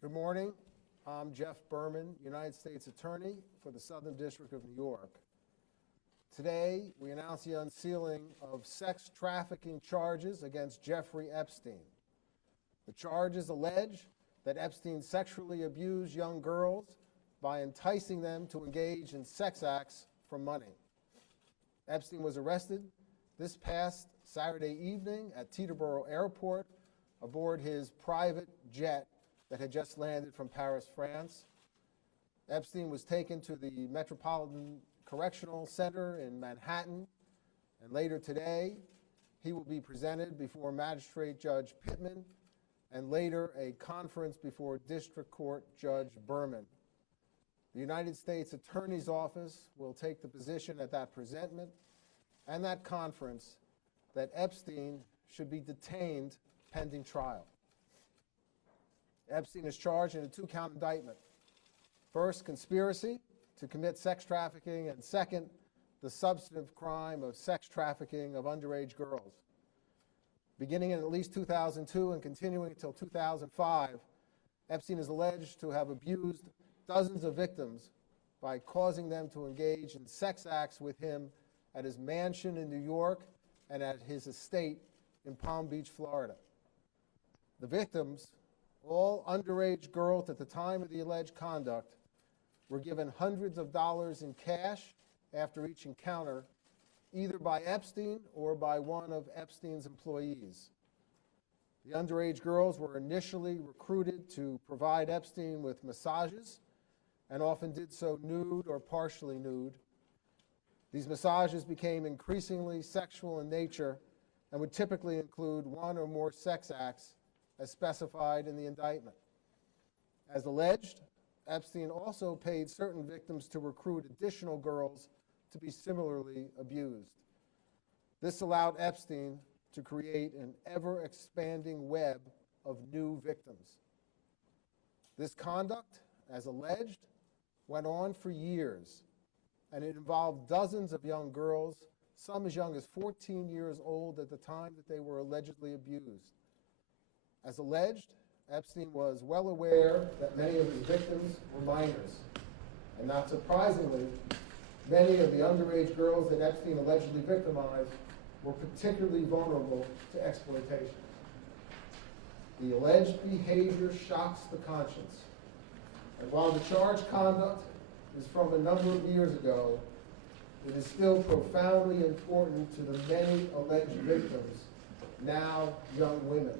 Good morning. I'm Jeff Berman, United States Attorney for the Southern District of New York. Today, we announce the unsealing of sex trafficking charges against Jeffrey Epstein. The charges allege that Epstein sexually abused young girls by enticing them to engage in sex acts for money. Epstein was arrested this past Saturday evening at Teterboro Airport aboard his private jet that had just landed from Paris, France. Epstein was taken to the Metropolitan Correctional Center in Manhattan, and later today, he will be presented before Magistrate Judge Pittman and later a conference before District Court Judge Berman. The United States Attorney's Office will take the position at that presentment and that conference that Epstein should be detained pending trial. Epstein is charged in a two-count indictment. First, conspiracy to commit sex trafficking, and second, the substantive crime of sex trafficking of underage girls. Beginning in at least 2002 and continuing until 2005, Epstein is alleged to have abused dozens of victims by causing them to engage in sex acts with him at his mansion in New York and at his estate in Palm Beach, Florida. The victims, all underage girls at the time of the alleged conduct, were given hundreds of dollars in cash after each encounter, either by Epstein or by one of Epstein's employees. The underage girls were initially recruited to provide Epstein with massages and often did so nude or partially nude. These massages became increasingly sexual in nature and would typically include one or more sex acts as specified in the indictment. As alleged, Epstein also paid certain victims to recruit additional girls to be similarly abused. This allowed Epstein to create an ever-expanding web of new victims. This conduct, as alleged, went on for years, and it involved dozens of young girls, some as young as 14 years old at the time that they were allegedly abused. As alleged, Epstein was well aware that many of his victims were minors, and not surprisingly, many of the underage girls that Epstein allegedly victimized were particularly vulnerable to exploitation. The alleged behavior shocks the conscience, and while the charged conduct is from a number of years ago, it is still profoundly important to the many alleged victims, now young women.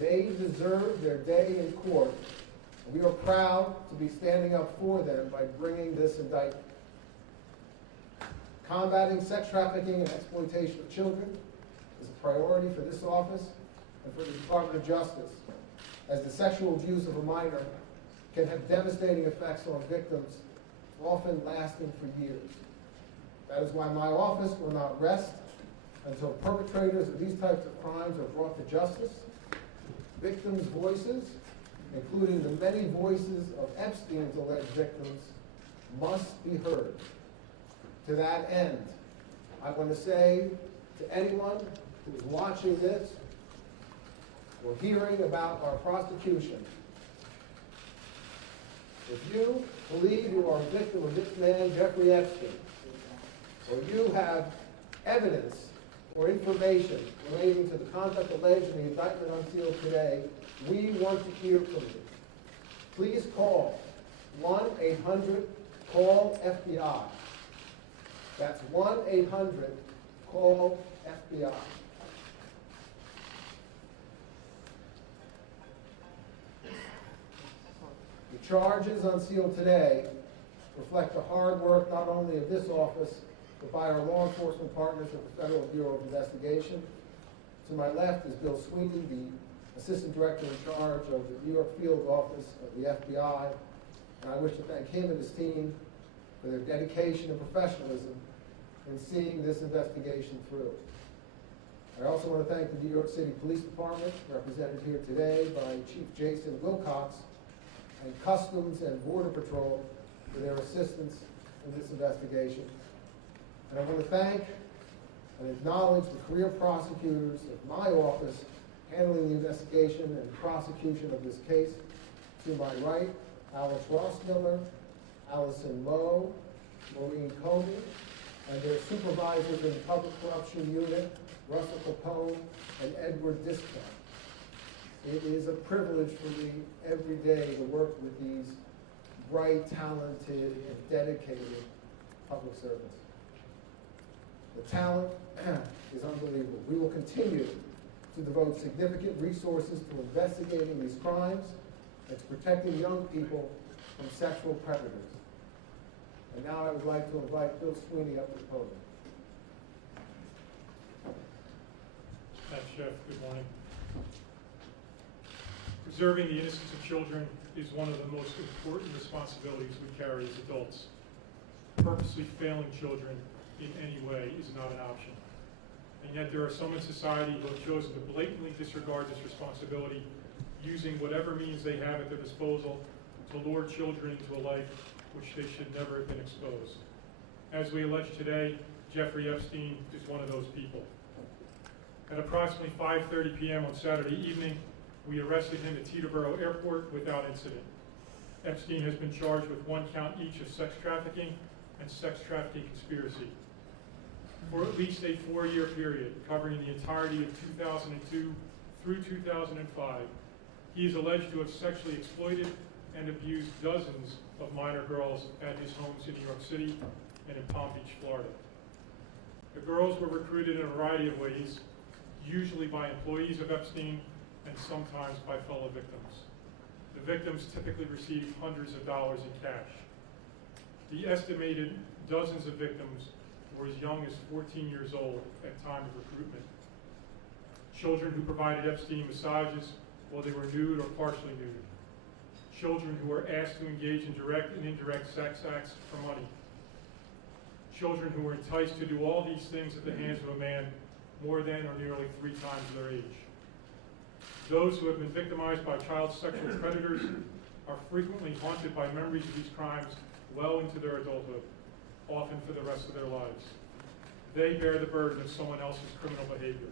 They deserve their day in court, and we are proud to be standing up for them by bringing this indictment. Combating sex trafficking and exploitation of children is a priority for this office and for the Department of Justice, as the sexual abuse of a minor can have devastating effects on victims, often lasting for years. That is why my office will not rest until perpetrators of these types of crimes are brought to justice. Victims' voices, including the many voices of Epstein's alleged victims, must be heard. To that end, I want to say to anyone who is watching this or hearing about our prosecution, if you believe you are a victim of this man, Jeffrey Epstein, or you have evidence or information relating to the conduct alleged in the indictment unsealed today, we want to hear from you. Please call 1-800-CALL-FBI. That's 1-800-CALL-FBI. The charges unsealed today reflect the hard work not only of this office, but by our law enforcement partners at the Federal Bureau of Investigation. To my left is Bill Sweeney, the Assistant Director in charge of the New York Field Office of the FBI, and I wish to thank him and his team for their dedication and professionalism in seeing this investigation through. I also want to thank the New York City Police Department, represented here today by Chief Jason Wilcox, and Customs and Border Patrol for their assistance in this investigation. And I want to thank and acknowledge the career prosecutors of my office handling the investigation and prosecution of this case. To my right, Alice Rossmiller, Allison Lowe, Maureen Comey, and their supervisors in Public Corruption Unit, Russell Capone and Edward Discount. It is a privilege for me every day to work with these bright, talented, and dedicated public servants. The talent is unbelievable. We will continue to devote significant resources to investigating these crimes and to protecting young people from sexual predators. And now I would like to invite Bill Sweeney up to the podium. Thanks, Jeff. Good morning. Preserving the innocence of children is one of the most important responsibilities we carry as adults. Purposely failing children in any way is not an option. And yet there are some in society who have chosen to blatantly disregard this responsibility, using whatever means they have at their disposal to lure children into a life which they should never have been exposed. As we allege today, Jeffrey Epstein is one of those people. At approximately 5:30 p.m. on Saturday evening, we arrested him at Teterboro Airport without incident. Epstein has been charged with 1 count each of sex trafficking and sex trafficking conspiracy. For at least a 4-year period, covering the entirety of 2002 through 2005, he is alleged to have sexually exploited and abused dozens of minor girls at his homes in New York City and in Palm Beach, Florida. The girls were recruited in a variety of ways, usually by employees of Epstein and sometimes by fellow victims. The victims typically received hundreds of dollars in cash. The estimated dozens of victims were as young as 14 years old at time of recruitment. Children who provided Epstein massages while they were nude or partially nude. Children who were asked to engage in direct and indirect sex acts for money. Children who were enticed to do all these things at the hands of a man more than or nearly 3 times their age. Those who have been victimized by child sexual predators are frequently haunted by memories of these crimes well into their adulthood, often for the rest of their lives. They bear the burden of someone else's criminal behavior.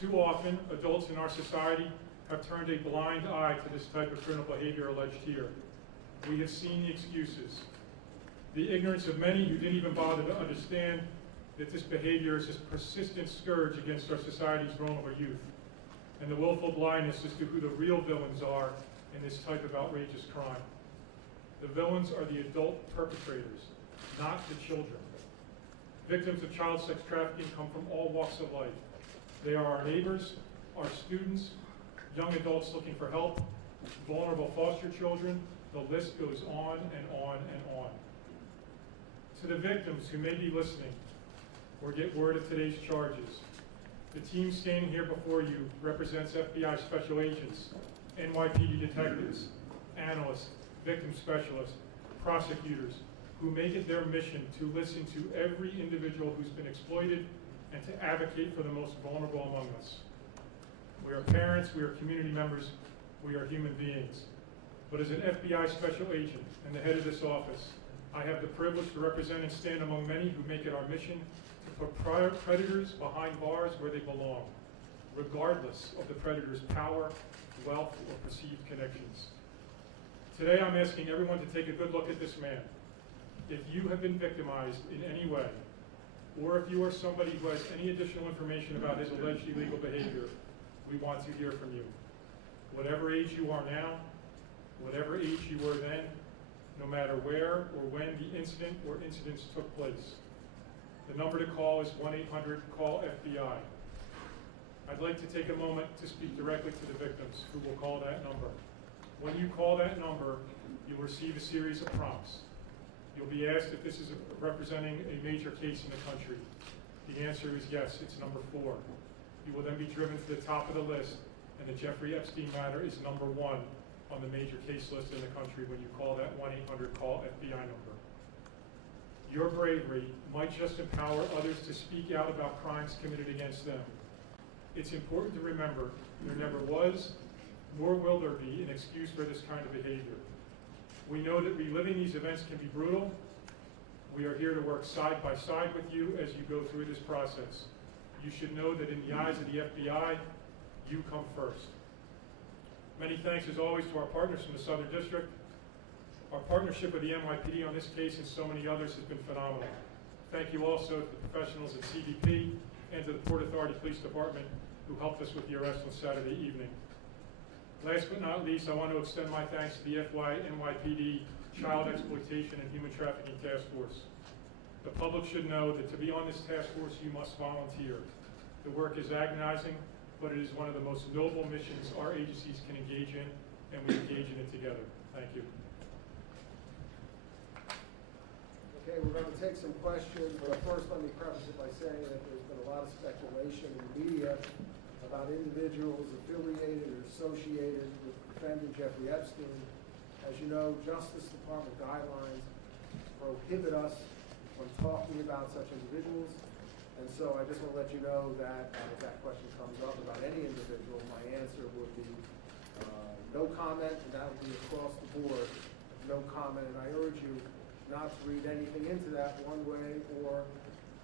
Too often, adults in our society have turned a blind eye to this type of criminal behavior alleged here. We have seen the excuses. The ignorance of many who didn't even bother to understand that this behavior is a persistent scourge against our society's vulnerable youth, and the willful blindness as to who the real villains are in this type of outrageous crime. The villains are the adult perpetrators, not the children. Victims of child sex trafficking come from all walks of life. They are our neighbors, our students, young adults looking for help, vulnerable foster children. The list goes on and on and on. To the victims who may be listening or get word of today's charges, the team standing here before you represents FBI special agents, NYPD detectives, analysts, victim specialists, prosecutors, who make it their mission to listen to every individual who's been exploited and to advocate for the most vulnerable among us. We are parents, we are community members, we are human beings. But as an FBI special agent and the head of this office, I have the privilege to represent and stand among many who make it our mission to put predators behind bars where they belong, regardless of the predator's power, wealth, or perceived connections. Today I'm asking everyone to take a good look at this man. If you have been victimized in any way, or if you are somebody who has any additional information about his alleged illegal behavior, we want to hear from you. Whatever age you are now, whatever age you were then, no matter where or when the incident or incidents took place. The number to call is 1-800-CALL-FBI. I'd like to take a moment to speak directly to the victims who will call that number. When you call that number, you'll receive a series of prompts. You'll be asked if this is representing a major case in the country. The answer is yes, it's number 4. You will then be driven to the top of the list, and the Jeffrey Epstein matter is number 1 on the major case list in the country when you call that 1-800-CALL-FBI number. Your bravery might just empower others to speak out about crimes committed against them. It's important to remember there never was, nor will there be, an excuse for this kind of behavior. We know that reliving these events can be brutal. We are here to work side by side with you as you go through this process. You should know that in the eyes of the FBI, you come first. Many thanks, as always, to our partners from the Southern District. Our partnership with the NYPD on this case and so many others has been phenomenal. Thank you also to the professionals at CBP and to the Port Authority Police Department who helped us with the arrest on Saturday evening. Last but not least, I want to extend my thanks to the NYPD Child Exploitation and Human Trafficking Task Force. The public should know that to be on this task force, you must volunteer. The work is agonizing, but it is one of the most noble missions our agencies can engage in, and we engage in it together. Thank you. Okay, we're going to take some questions, but first let me preface it by saying that there's been a lot of speculation in the media about individuals affiliated or associated with defendant Jeffrey Epstein. As you know, Justice Department guidelines prohibit us from talking about such individuals, and so I just want to let you know that if that question comes up about any individual, my answer would be no comment, and that would be across the board, no comment, and I urge you not to read anything into that one way or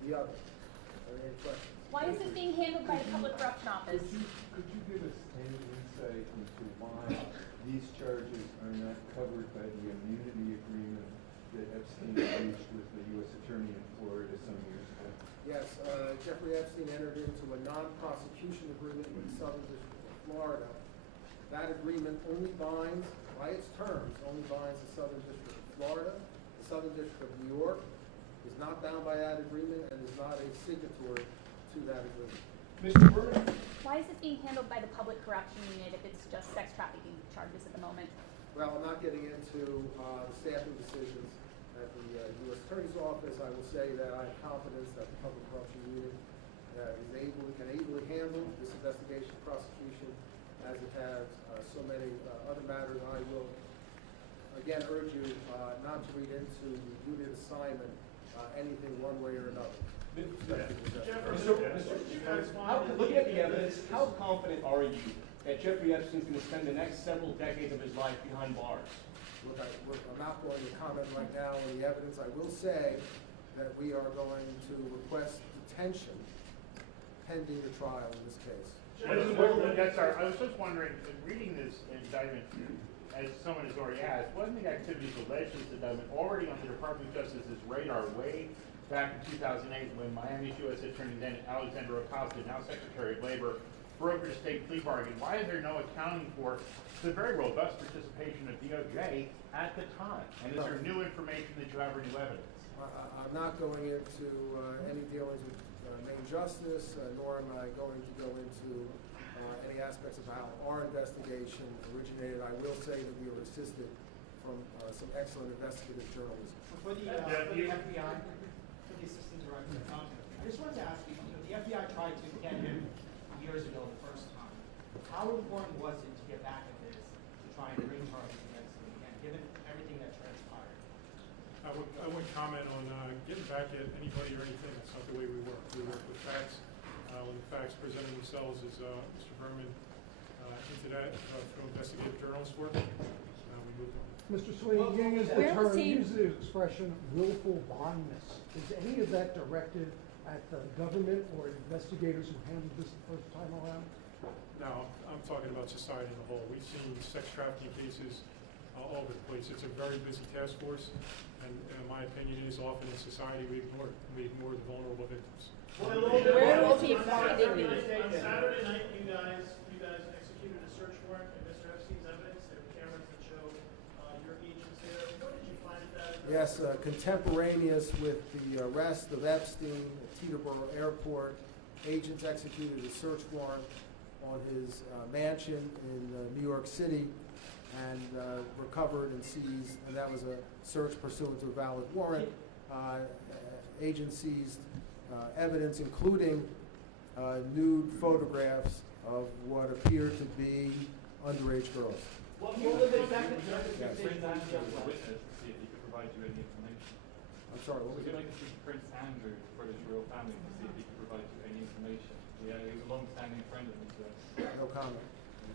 the other. Are there any questions? Why is it being handled by the Public Corruption Office? Could you give us any insight into why these charges are not covered by the immunity agreement that Epstein reached with the U.S. Attorney in Florida some years ago? Yes, Jeffrey Epstein entered into a non-prosecution agreement with the Southern District of Florida. That agreement only binds, by its terms, only binds the Southern District of Florida. The Southern District of New York is not bound by that agreement and is not a signatory to that agreement. Mr. Berman? Why is it being handled by the Public Corruption Unit if it's just sex trafficking charges at the moment? Well, I'm not getting into the staffing decisions at the U.S. Attorney's Office. I will say that I have confidence that the Public Corruption Unit can ably handle this investigation prosecution as it has so many other matters. I will again urge you not to read into the unit assignment anything one way or another. Looking at the evidence, how confident are you that Jeffrey Epstein is going to spend the next several decades of his life behind bars? Look, I'm not going to comment right now on the evidence. I will say that we are going to request detention pending the trial in this case. Yes, sir. I was just wondering, in reading this indictment, as someone has already asked, wasn't the activities alleged in this indictment already on the Department of Justice's radar way back in 2008 when Miami's U.S. Attorney then Alexander Acosta, now Secretary of Labor, brokered a state plea bargain? Why is there no accounting for the very robust participation of DOJ at the time? And is there new information that you have or new evidence? I'm not going into any dealings with Main Justice, nor am I going to go into any aspects of how our investigation originated. I will say that we were assisted from some excellent investigative journalism. For the FBI, for the Assistant Director, I just wanted to ask you, the FBI tried to get him years ago the first time. How important was it to get back at this, to try and bring charges against him again, given everything that transpired? I wouldn't comment on getting back at anybody or anything. That's not the way we work. We work with facts. When the facts present themselves, as Mr. Berman hinted at, through investigative journalist work, we move on. Mr. Sweeney, you use the expression willful blindness. Is any of that directed at the government or investigators who handled this the first time around? No, I'm talking about society as a whole. We've seen sex trafficking cases all over the place. It's a very busy task force, and my opinion is often in society we ignore it. We ignore the vulnerable victims. Where was he finding these? On Saturday night, you guys executed a search warrant in Mr. Epstein's evidence. There were cameras that show your agents there. What did you find at that? Yes, contemporaneous with the arrest of Epstein at Teterboro Airport, agents executed a search warrant on his mansion in New York City and recovered and seized, and that was a search pursuant to a valid warrant. Agents seized evidence, including nude photographs of what appeared to be underage girls. What was the exact Yes. Witness to see if he could provide you any information. I'm sorry, what was Would you it? like to speak to Prince Andrew for his royal family to see if he could provide you any information? Yeah, he's a long-standing friend of his. No comment.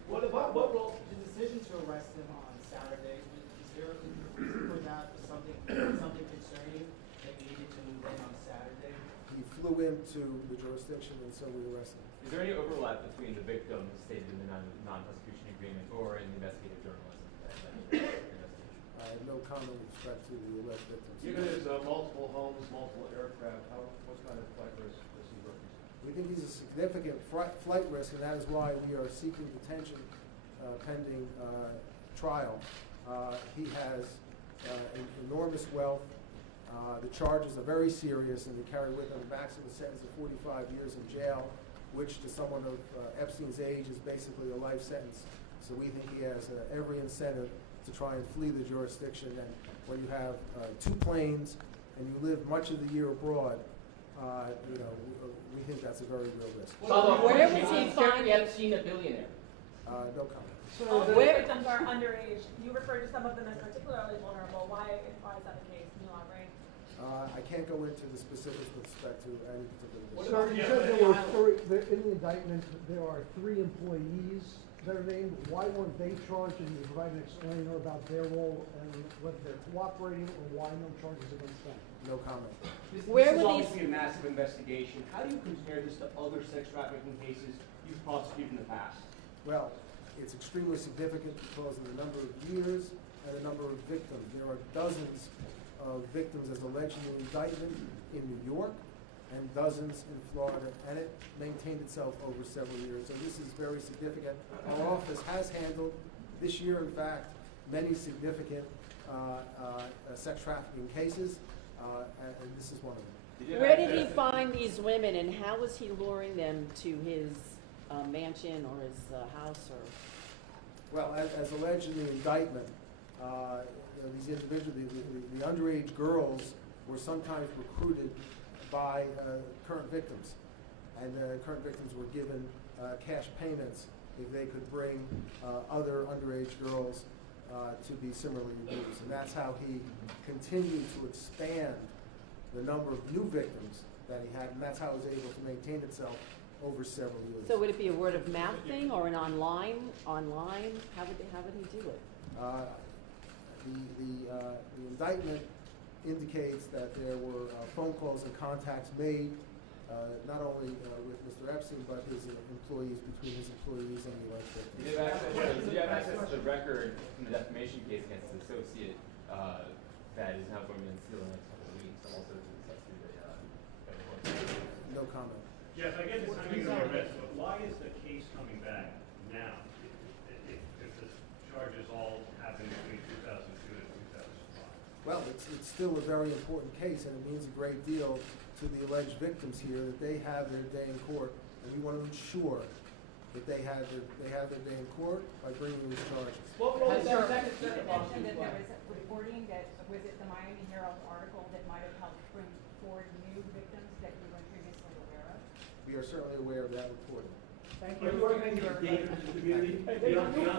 What role, the decision to arrest him on Saturday, is there a reason for that? Was something concerning that you needed to move in on Saturday? He flew into the jurisdiction, and so we arrested him. Is there any overlap between the victims stated in the non-prosecution agreement or in the investigative journalism? I have no comment with respect to the alleged victims. Given his multiple homes, multiple aircraft, what kind of flight risk does he represent? We think he's a significant flight risk, and that is why we are seeking detention pending trial. He has enormous wealth. The charges are very serious, and they carry with them a maximum sentence of 45 years in jail, which to someone of Epstein's age is basically a life sentence. So we think he has every incentive to try and flee the jurisdiction. And when you have 2 planes and you live much of the year abroad, we think that's a very real risk. Where was he Jeffrey Epstein a billionaire? No comment. All the victims are underage. You refer to some of them as particularly vulnerable. Why is that the case? Can you elaborate? I can't go into the specifics with respect to any particular What issue. about- So you said there were in the indictment, there are 3 employees that are named. Why weren't they charged? And you provide an explainer about their role and whether they're cooperating or why no charges against them. No comment. This Where is were obviously a massive investigation. How do you compare this to other sex trafficking cases you've prosecuted in the past? Well, it's extremely significant because of the number of years and the number of victims. There are dozens of victims as alleged in the indictment in New York and dozens in Florida, and it maintained itself over several years. So this is very significant. Our office has handled this year, in fact, many significant sex trafficking cases, and this is one of them. Where did he find these women, and how was he luring them to his mansion or his house? Or Well, as alleged in the indictment, these individuals, the underage girls, were sometimes recruited by current victims, and current victims were given cash payments if they could bring other underage girls to be similarly abused. And that's how he continued to expand the number of new victims that he had, and that's how it was able to maintain itself over several years. so would it be a word of mouth thing or an online? How would he do it? The indictment indicates that there were phone calls and contacts made, not only with Mr. Epstein, but his employees, between his employees and the alleged victims. Did you have access to the record from the defamation case against the associate that is now going to unseal in the next couple of weeks, and also to discuss the No comment. Jeff, I get the timing of your events, but why is the case coming back now? If the charges all happened between 2002 and 2005? Well, it's still a very important case, and it means a great deal to the alleged victims here that they have their day in court, and we want to ensure that they have their day in court by bringing these charges. What role You does mentioned that there was reporting that, was it the Miami Herald article that might have helped bring forward new victims that you weren't previously aware of? We are certainly aware of that report. Thank Are you you. organizing your engagement with the community beyond this?